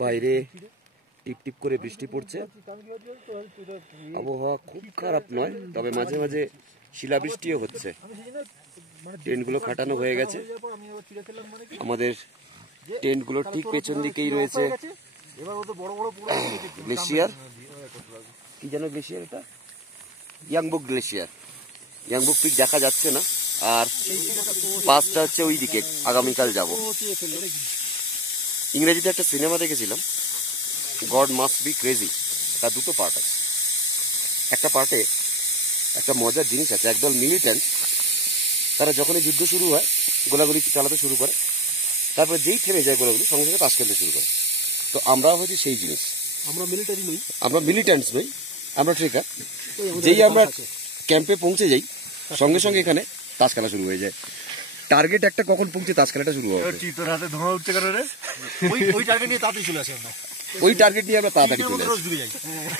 বাইরে টিপ টিপ করে বৃষ্টি পড়ছে। আবহাওয়া খুব খারাপ নয়, তবে মাঝে মাঝে শিলাবৃষ্টিও হচ্ছে। টেন্টগুলো খাটানো হয়ে গেছে। আমাদের টেন্টগুলোর ঠিক পেছন দিকেই রয়েছে গ্লেশিয়ার। কি যেন গ্লেশিয়ার? এটা ইয়াংবুক গ্লেশিয়ার। ইয়াংবুক পিক দেখা যাচ্ছে না, আর পাঁচটা হচ্ছে ওই দিকে। আগামীকাল যাব। ইংরেজিতে একটা সিনেমা দেখেছিলাম, গড মাস্ট বি ক্রেজি। তার দুটো পার্ট আছে। একটা পার্টে একটা মজার জিনিস আছে। একদল মিলিটেন্ট, তারা যখনই যুদ্ধ শুরু হয় গোলাগুলি চালাতে শুরু করে, তারপরে যেই থেমে যায় গোলাগুলি সঙ্গে সঙ্গে তাস খেলতে শুরু করে। তো আমরাও হয়তো সেই জিনিস। আমরা মিলিটারি নই, আমরা মিলিটেন্টস নই, আমরা ট্রেকার। যেই আমরা ক্যাম্পে পৌঁছে যাই সঙ্গে সঙ্গে এখানে তাস খেলা শুরু হয়ে যায়। টার্গেট একটা, কখন পৌঁছে তাস খেলাটা শুরু হবে। ওই টার্গেট নিয়ে আমরা তাড়াতাড়ি চলে আসি।